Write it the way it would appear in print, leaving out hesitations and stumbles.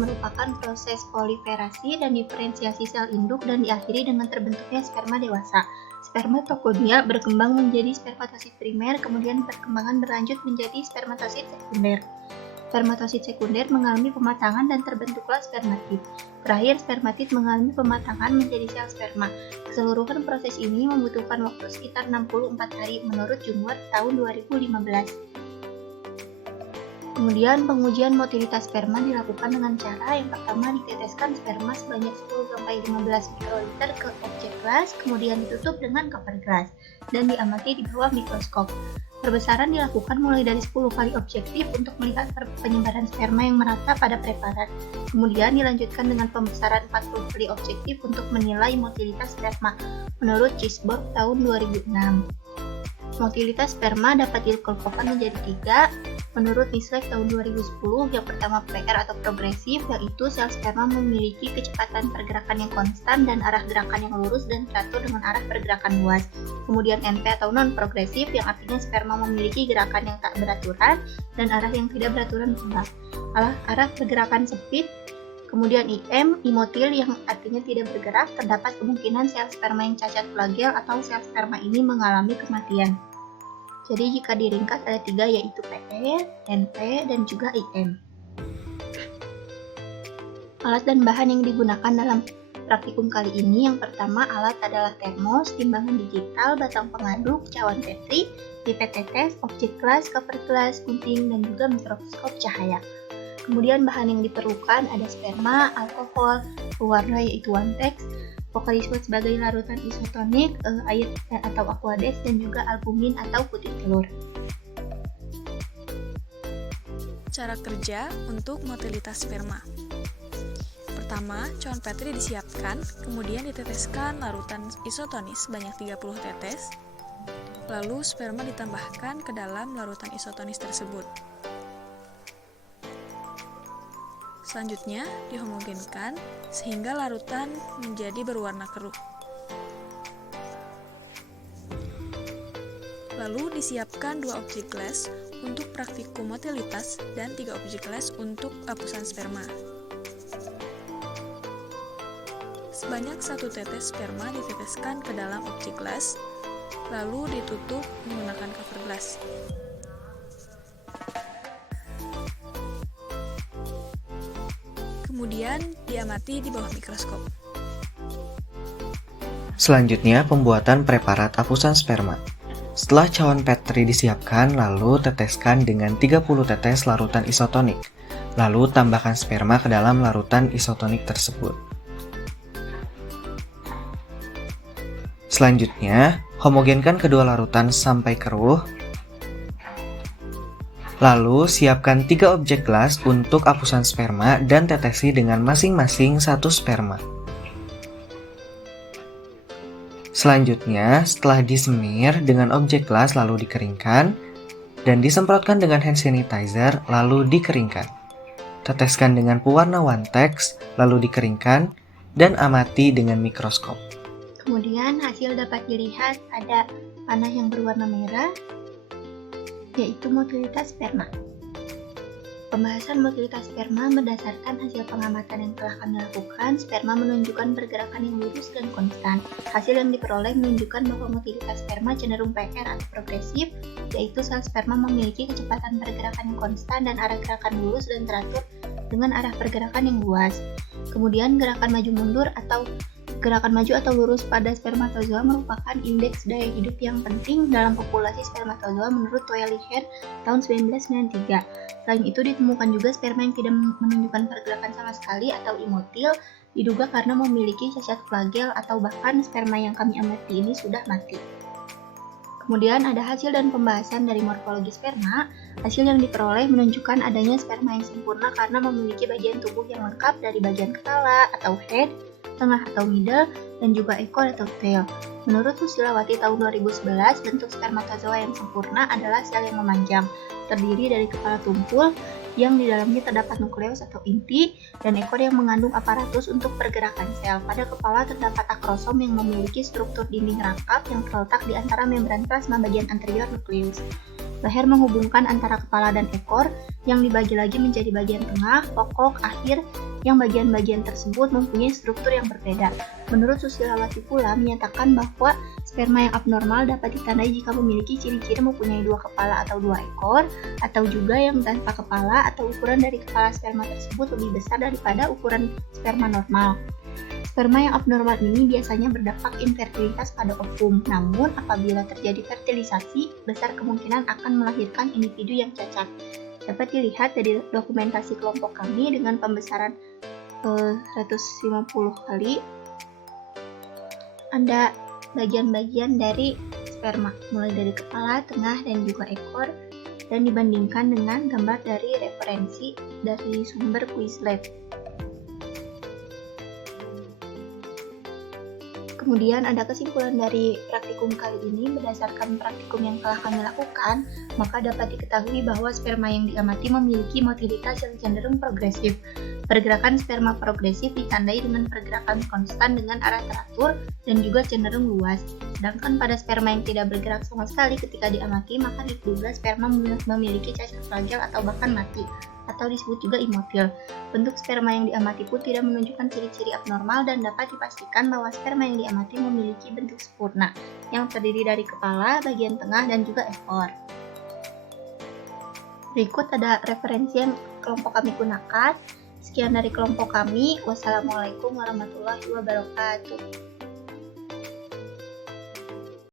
merupakan proses proliferasi dan diferensiasi sel induk dan diakhiri dengan terbentuknya sperma dewasa. Spermatogonia berkembang menjadi spermatosit primer, kemudian perkembangan berlanjut menjadi spermatosit sekunder. Spermatosit sekunder mengalami pematangan dan terbentuklah spermatid. Terakhir, spermatid mengalami pematangan menjadi sel sperma. Keseluruhan proses ini membutuhkan waktu sekitar 64 hari menurut Jungwirth tahun 2015. Kemudian pengujian motilitas sperma dilakukan dengan cara yang pertama diteteskan sperma sebanyak 10-15 mikroliter ke objek gelas, kemudian ditutup dengan cover gelas dan diamati di bawah mikroskop. Perbesaran dilakukan mulai dari 10 kali objektif untuk melihat penyebaran sperma yang merata pada preparat. Kemudian dilanjutkan dengan pembesaran 40 kali objektif untuk menilai motilitas sperma menurut Gisborg tahun 2006. Motilitas sperma dapat dikelompokkan menjadi 3 menurut Nislek tahun 2010. Yang pertama PR atau progresif, yaitu sel sperma memiliki kecepatan pergerakan yang konstan dan arah gerakan yang lurus dan teratur dengan arah pergerakan luas. Kemudian NP atau non-progresif, yang artinya sperma memiliki gerakan yang tak beraturan dan arah yang tidak beraturan pula. Arah pergerakan sempit. Kemudian IM, imotil, yang artinya tidak bergerak. Terdapat kemungkinan sel sperma yang cacat flagel atau sel sperma ini mengalami kematian. Jadi jika diringkas ada 3, yaitu PR, NP, dan juga IM. Alat dan bahan yang digunakan dalam praktikum kali ini, yang pertama alat adalah termos, timbangan digital, batang pengaduk, cawan Petri, pipet tetes, objek gelas, cover gelas, gunting, dan juga mikroskop cahaya. Kemudian bahan yang diperlukan ada sperma, alkohol, pewarna yaitu Wantex, vokalisme sebagai larutan isotonik, air atau aquades, dan juga albumin atau putih telur. Cara kerja untuk motilitas sperma. Pertama, cawan Petri disiapkan, kemudian diteteskan larutan isotonis sebanyak 30 tetes, lalu sperma ditambahkan ke dalam larutan isotonis tersebut. Selanjutnya, dihomogenkan sehingga larutan menjadi berwarna keruh. Lalu disiapkan 2 objek gelas untuk praktikum motilitas dan 3 objek gelas untuk hapusan sperma. Sebanyak 1 tetes sperma diteteskan ke dalam objek gelas, lalu ditutup menggunakan cover gelas. Kemudian diamati di bawah mikroskop. Selanjutnya, pembuatan preparat hapusan sperma. Setelah cawan Petri disiapkan, lalu teteskan dengan 30 tetes larutan isotonik. Lalu tambahkan sperma ke dalam larutan isotonik tersebut. Selanjutnya, homogenkan kedua larutan sampai keruh. Lalu, siapkan 3 objek gelas untuk hapusan sperma dan tetesi dengan masing-masing 1 sperma. Selanjutnya, setelah disemir dengan objek gelas lalu dikeringkan dan disemprotkan dengan hand sanitizer lalu dikeringkan. Teteskan dengan pewarna Wantex lalu dikeringkan dan amati dengan mikroskop. Kemudian hasil dapat dilihat ada panah yang berwarna merah, yaitu motilitas sperma. Pembahasan motilitas sperma berdasarkan hasil pengamatan yang telah kami lakukan. Sperma menunjukkan pergerakan yang lurus dan konstan. Hasil yang diperoleh menunjukkan bahwa motilitas sperma cenderung PR atau progresif, yaitu sel sperma memiliki kecepatan pergerakan yang konstan dan arah gerakan lurus dan teratur dengan arah pergerakan yang luas. Kemudian gerakan maju mundur atau gerakan maju atau lurus pada spermatozoa merupakan indeks daya hidup yang penting dalam populasi spermatozoa menurut Toelich-Heer tahun 1993. Selain itu ditemukan juga sperma yang tidak menunjukkan pergerakan sama sekali atau imotil, diduga karena memiliki cacat flagel atau bahkan sperma yang kami amati ini sudah mati. Kemudian ada hasil dan pembahasan dari morfologi sperma. Hasil yang diperoleh menunjukkan adanya sperma yang sempurna karena memiliki bagian tubuh yang lengkap dari bagian kepala atau head, tengah atau middle, dan juga ekor atau tail. Menurut Susilawati tahun 2011, bentuk spermatozoa yang sempurna adalah sel yang memanjang, terdiri dari kepala tumpul yang di dalamnya terdapat nukleus atau inti, dan ekor yang mengandung aparatus untuk pergerakan sel. Pada kepala terdapat akrosom yang memiliki struktur dinding rangkap yang terletak di antara membran plasma bagian anterior nukleus. Leher menghubungkan antara kepala dan ekor yang dibagi lagi menjadi bagian tengah, pokok, akhir, yang bagian-bagian tersebut mempunyai struktur yang berbeda. Menurut Susilawati pula menyatakan bahwa sperma yang abnormal dapat ditandai jika memiliki ciri-ciri mempunyai 2 kepala atau 2 ekor, atau juga yang tanpa kepala atau ukuran dari kepala sperma tersebut lebih besar daripada ukuran sperma normal. Sperma yang abnormal ini biasanya berdampak infertilitas pada ovum, namun apabila terjadi fertilisasi, besar kemungkinan akan melahirkan individu yang cacat. Dapat dilihat dari dokumentasi kelompok kami dengan pembesaran 150 kali. Ada bagian-bagian dari sperma, mulai dari kepala, tengah, dan juga ekor, dan dibandingkan dengan gambar dari referensi dari sumber Quizlet. Kemudian ada kesimpulan dari praktikum kali ini. Berdasarkan praktikum yang telah kami lakukan, maka dapat diketahui bahwa sperma yang diamati memiliki motilitas yang cenderung progresif. Pergerakan sperma progresif ditandai dengan pergerakan konstan dengan arah teratur dan juga cenderung luas. Sedangkan pada sperma yang tidak bergerak sama sekali ketika diamati, maka diduga sperma memiliki cacat fragil atau bahkan mati, atau disebut juga imotil. Bentuk sperma yang diamati pun tidak menunjukkan ciri-ciri abnormal dan dapat dipastikan bahwa sperma yang diamati memiliki bentuk sempurna yang terdiri dari kepala, bagian tengah, dan juga ekor. Berikut ada referensi yang kelompok kami gunakan. Sekian dari kelompok kami. Wassalamualaikum warahmatullahi wabarakatuh.